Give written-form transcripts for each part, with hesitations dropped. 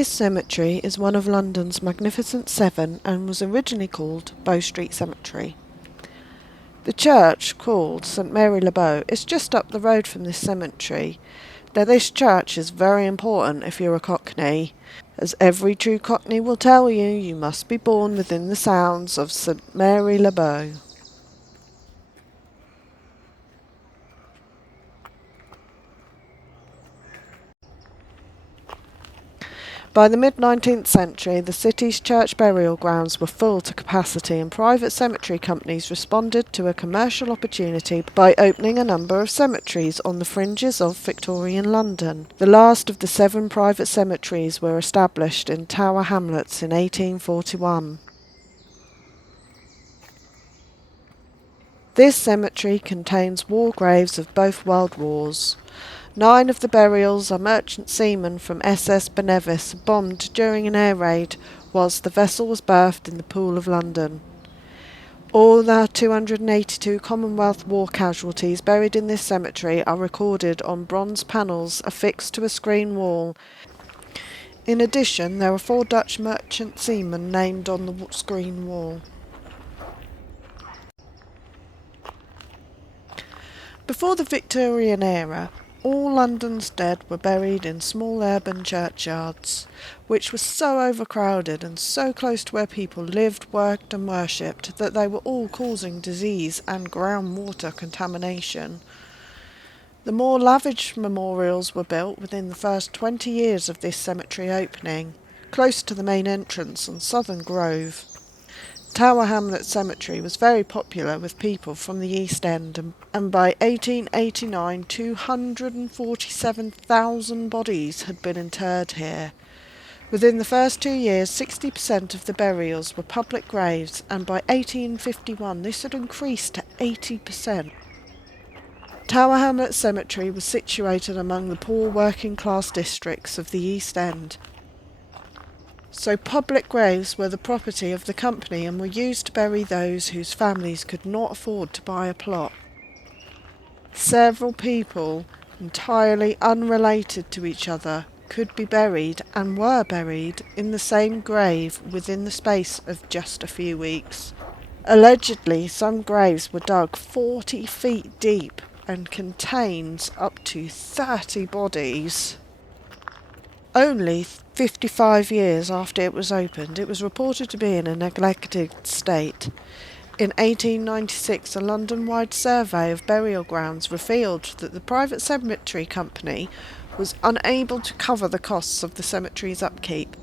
This cemetery is one of London's Magnificent Seven and was originally called Bow Street Cemetery. The church, called St Mary le Bow, is just up the road from this cemetery. Now this church is very important if you're a cockney. As every true cockney will tell you, you must be born within the sounds of St Mary le Bow. By the mid-19th century, the city's church burial grounds were full to capacity and private cemetery companies responded to a commercial opportunity by opening a number of cemeteries on the fringes of Victorian London. The last of the 7 private cemeteries were established in Tower Hamlets in 1841. This cemetery contains war graves of both world wars. 9 of the burials are merchant seamen from SS Benevis bombed during an air raid whilst the vessel was berthed in the Pool of London. All the 282 Commonwealth War casualties buried in this cemetery are recorded on bronze panels affixed to a screen wall. In addition, there are 4 Dutch merchant seamen named on the screen wall. Before the Victorian era, all London's dead were buried in small urban churchyards, which were so overcrowded and so close to where people lived, worked and worshipped that they were all causing disease and groundwater contamination. The more lavish memorials were built within the first 20 years of this cemetery opening, close to the main entrance on Southern Grove. Tower Hamlets Cemetery was very popular with people from the East End, and by 1889 247,000 bodies had been interred here. Within the first 2 years 60% of the burials were public graves, and by 1851 this had increased to 80%. Tower Hamlets Cemetery was situated among the poor working class districts of the East End. So public graves were the property of the company and were used to bury those whose families could not afford to buy a plot. Several people, entirely unrelated to each other, could be buried and were buried in the same grave within the space of just a few weeks. Allegedly, some graves were dug 40 feet deep and contained up to 30 bodies. Only 55 years after it was opened, it was reported to be in a neglected state. In 1896, a London-wide survey of burial grounds revealed that the private cemetery company was unable to cover the costs of the cemetery's upkeep.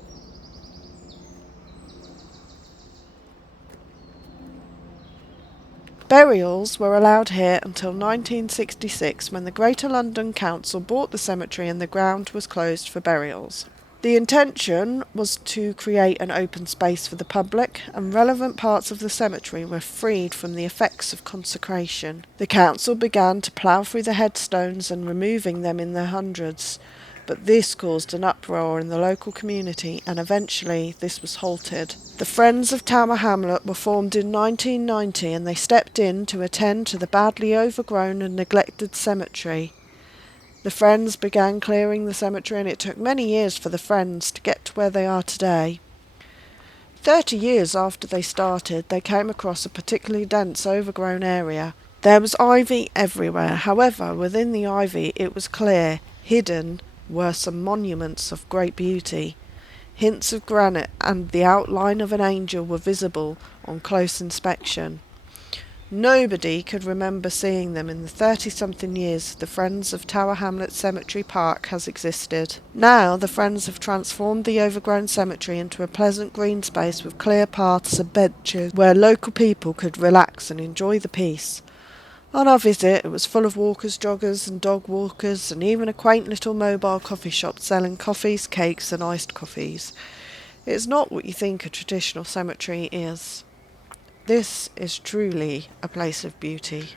Burials were allowed here until 1966, when the Greater London Council bought the cemetery and the ground was closed for burials. The intention was to create an open space for the public, and relevant parts of the cemetery were freed from the effects of consecration. The council began to plough through the headstones and removing them in their hundreds, but this caused an uproar in the local community, and eventually this was halted. The Friends of Tower Hamlet were formed in 1990, and they stepped in to attend to the badly overgrown and neglected cemetery. The Friends began clearing the cemetery, and it took many years for the Friends to get to where they are today. 30 years after they started, they came across a particularly dense, overgrown area. There was ivy everywhere. However, within the ivy it was clear, hidden were some monuments of great beauty. Hints of granite and the outline of an angel were visible on close inspection. Nobody could remember seeing them in the 30-something years the Friends of Tower Hamlets Cemetery Park has existed. Now the Friends have transformed the overgrown cemetery into a pleasant green space with clear paths and benches where local people could relax and enjoy the peace. On our visit, it was full of walkers, joggers and dog walkers, and even a quaint little mobile coffee shop selling coffees, cakes and iced coffees. It's not what you think a traditional cemetery is. This is truly a place of beauty.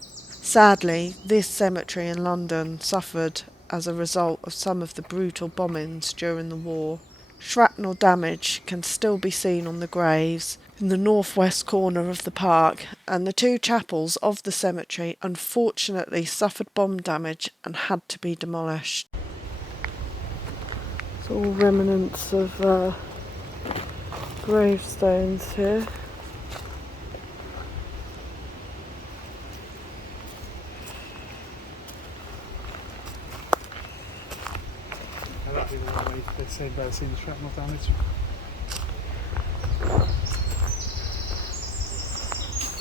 Sadly, this cemetery in London suffered as a result of some of the brutal bombings during the war. Shrapnel damage can still be seen on the graves in the northwest corner of the park, and the 2 chapels of the cemetery unfortunately suffered bomb damage and had to be demolished. It's all remnants of gravestones here. That'd be the one way they say about seeing the shrapnel damage.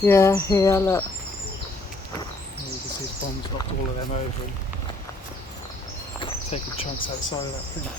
Yeah, here, look. And you can see the bombs knocked all of them over and taken chunks outside of that thing.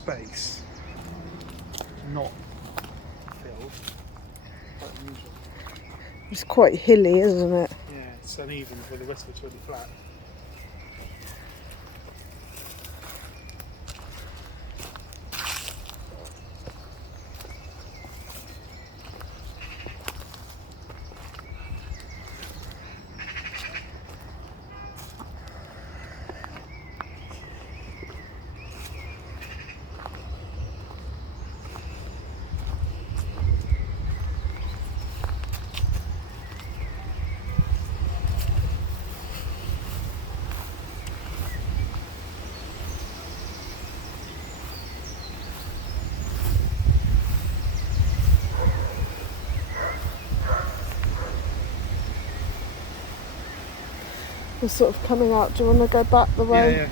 Space not filled, quite unusual. It's quite hilly, isn't it? Yeah, it's uneven with the rest of it's really flat. We're sort of coming out. Do you want to go back the way? Yeah.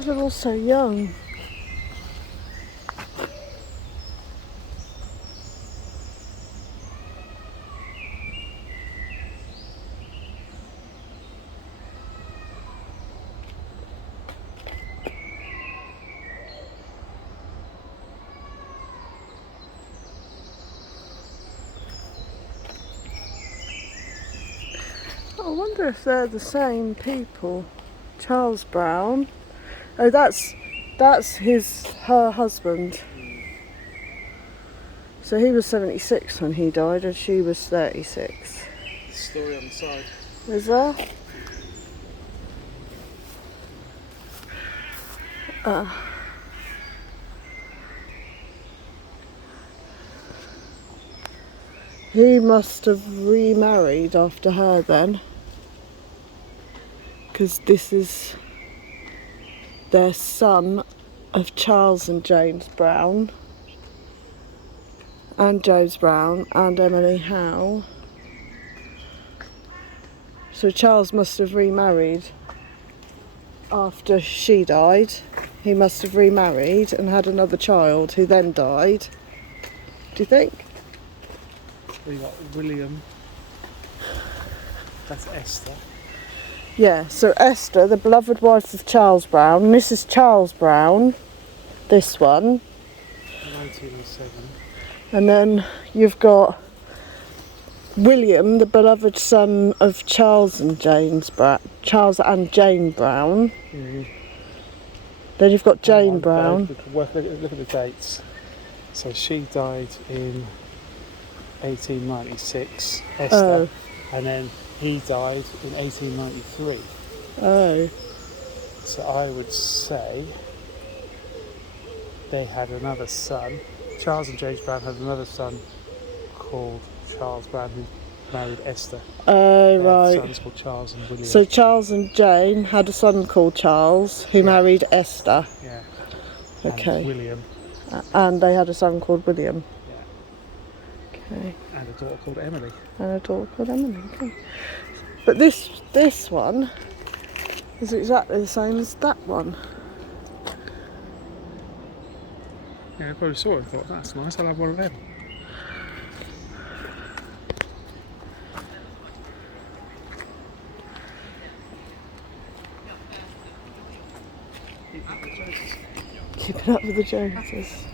But they're all so young. I wonder if they're the same people. Charles Brown. Oh, that's her husband. So he was 76 when he died, and she was 36. The story on the side. Is there? He must have remarried after her then, because this is their son of Charles and James Brown, and James Brown and Emily Howe. So Charles must have remarried after she died. He must have remarried and had another child who then died. Do you think? We got William. That's Esther. Yeah, so Esther, the beloved wife of Charles Brown, Mrs. Charles Brown, this one. 1907. And then you've got William, the beloved son of Charles and Jane Brown. Mm. Then you've got Jane And Brown. look at the dates. So she died in 1896, Esther, and then he died in 1893. Oh. So I would say they had another son. Charles and James Brown had another son called Charles Brown who married Esther. Oh, Their right. sons called Charles and William. So Charles and Jane had a son called Charles who married Esther. Yeah. Okay. And William. And they had a son called William. Yeah. Okay. And a daughter called Emily. And a daughter called Emily. Okay. But this one is exactly the same as that one. Yeah, I probably saw it and thought, that's nice, I'll have one of them. Keeping up with the Joneses.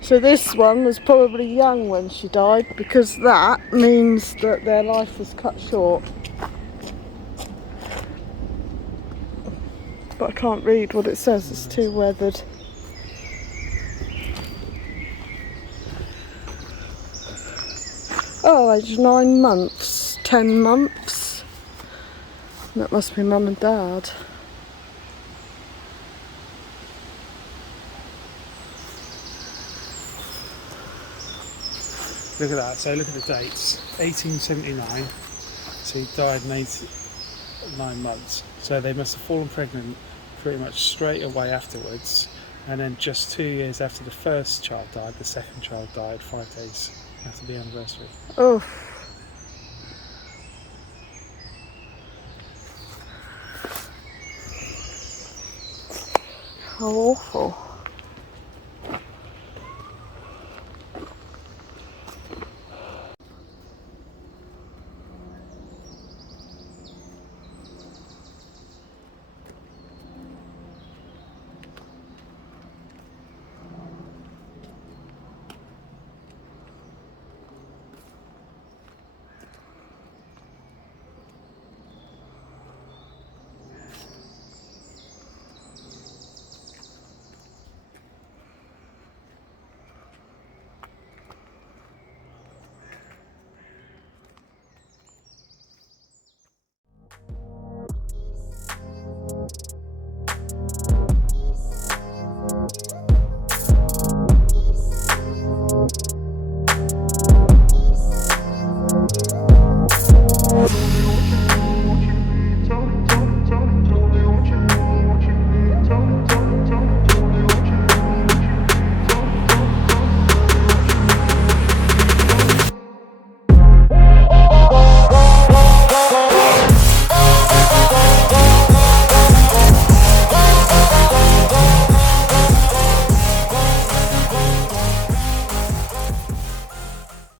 So this one was probably young when she died, because that means that their life was cut short. But I can't read what it says, it's too weathered. Oh, age 9 months, 10 months. That must be Mum and Dad. Look at that, so look at the dates. 1879, so he died in 9 months. So they must have fallen pregnant pretty much straight away afterwards. And then just 2 years after the first child died, the second child died 5 days after the anniversary. Oh. How awful.